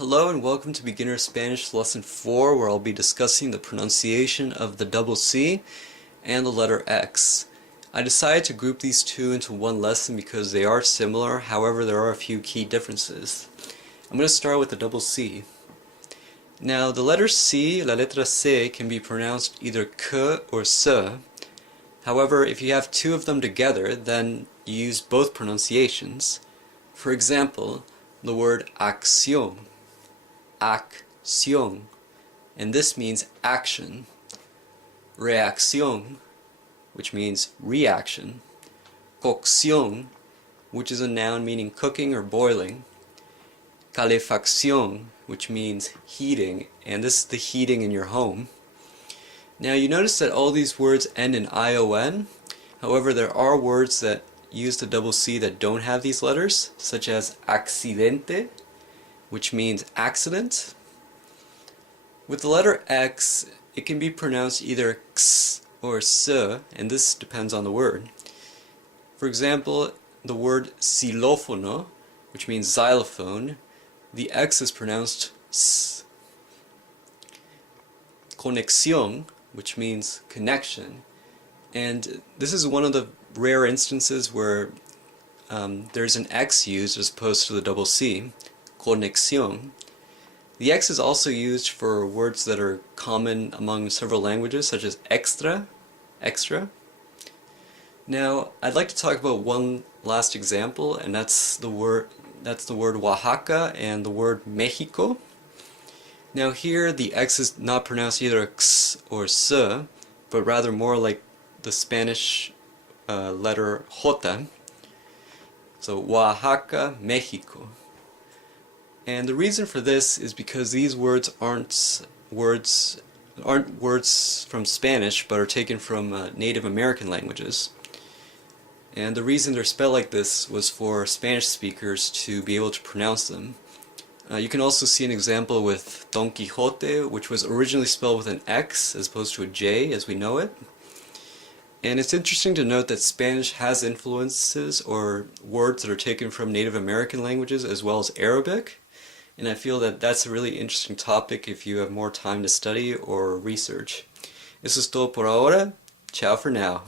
Hello and welcome to Beginner Spanish Lesson 4, where I'll be discussing the pronunciation of the double C and the letter X. I decided to group these two into one lesson because they are similar, however there are a few key differences. I'm going to start with the double C. Now the letter C, la letra C, can be pronounced either K or S. However, if you have two of them together, then you use both pronunciations. For example, the word acción. Acción, and this means action. Reacción, which means reaction. Cocción, which is a noun meaning cooking or boiling. Calefacción, which means heating, and this is the heating in your home. Now you notice that all these words end in ION, however there are words that use the double C that don't have these letters, such as accidente, which means accident. With the letter X, it can be pronounced either X or S, and this depends on the word. For example, the word xilófono, which means xylophone, the X is pronounced S. Conexión, which means connection, and this is one of the rare instances where there's an X used as opposed to the double C. Conexión. The X is also used for words that are common among several languages, such as extra. Now, I'd like to talk about one last example, and that's the word Oaxaca and the word Mexico. Now here, the X is not pronounced either X or S, but rather more like the Spanish letter J. So Oaxaca, Mexico. And the reason for this is because these words aren't words from Spanish, but are taken from Native American languages. And the reason they're spelled like this was for Spanish speakers to be able to pronounce them. You can also see an example with Don Quixote, which was originally spelled with an X as opposed to a J as we know it. And it's interesting to note that Spanish has influences or words that are taken from Native American languages as well as Arabic. And I feel that that's a really interesting topic if you have more time to study or research. Eso es todo por ahora. Ciao for now.